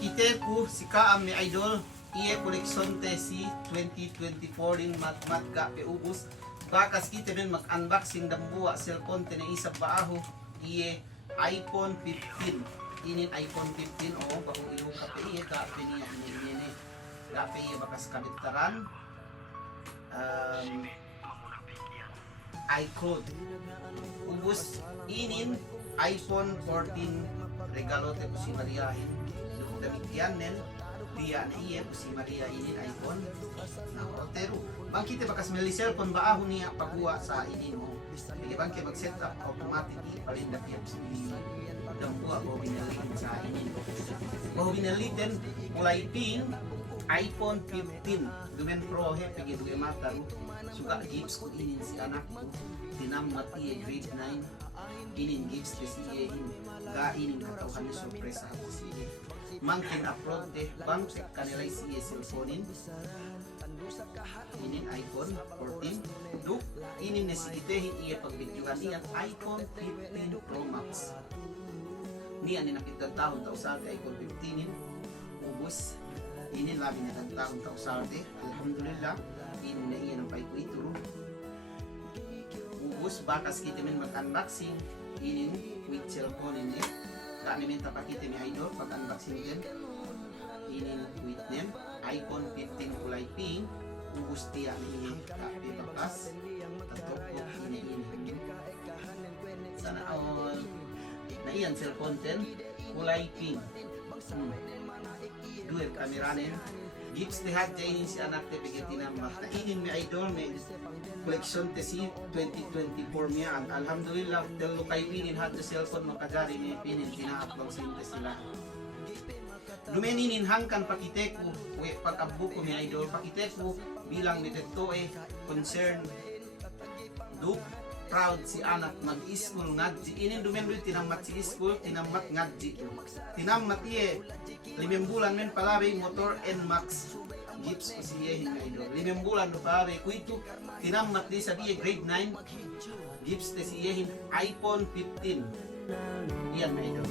pakite ko si Kaam ni Idol. Iye koleksyon te si 2024 din mat ka pe ubos. Bakas kita din mag-unboxing dambuwa cellphone te na isa baaho. Iye iPhone 15. Inin iPhone 15 o bago iyo ka pe iye ka pe niya ini. Ka pe iye bakas kabitaran. iCloud. Ubos inin iPhone 14 regalo te si Mariahin. Damikyan nen dia na iya si Maria inin iPhone na otero. Bangkite bakas meli cellphone baaho niya pagkuha sa inin mo. Bili bangke mag set up automatic palindak yan si dambuwa mo binalitin sa inin. Mo binalitin mulai pin iPhone 15 dumen pro he pigi duge mata suka gives ko inin si anak ko tinammat iya grade 9 inin gives ke si iya ga inin katawhan ni sorpresa si iya mangkin upload deh bang kanilay si iya cellphone inin iPhone 14 duk inin na si itehin iya pagbidyohan niya iPhone 15 Pro Max niya ni nakita tahon tao sa iPhone 15 ubos ini labi na tagtaong kausarte. Alhamdulillah, ini na iyan ang paiko ituro. Ubus, bakas kita min mag-unboxing. Ini with cellphone ini. Kami minta pa kita mi idol pag-unboxing din. Ini with name, iPhone 15 kulay pink. Ubus tiya ini kapi bakas. Tatok ko ini. Sana all. Na iyan cellphone din, kulay pink. Duel kameranen gips lihat jainin si anak te pigitina mat na inin mi idol may collection te si 2024 miya alhamdulillah telo kay pinin had the cellphone makajari ni pinin pina-upload sinte sila dumeninin hangkan pakite ko we pag-abbo ko mi idol pakite ko bilang ni dito concern du proud si anak mag-school ngadji inin dumen dul tinammat si school tinammat ngadji tinammat iye 5 bulan men palari motor NMAX gips ko siya hinga idol 5 bulan do palari kuito tinammat di sa diye grade 9 gips te siya hin iPhone 15 iyan na idol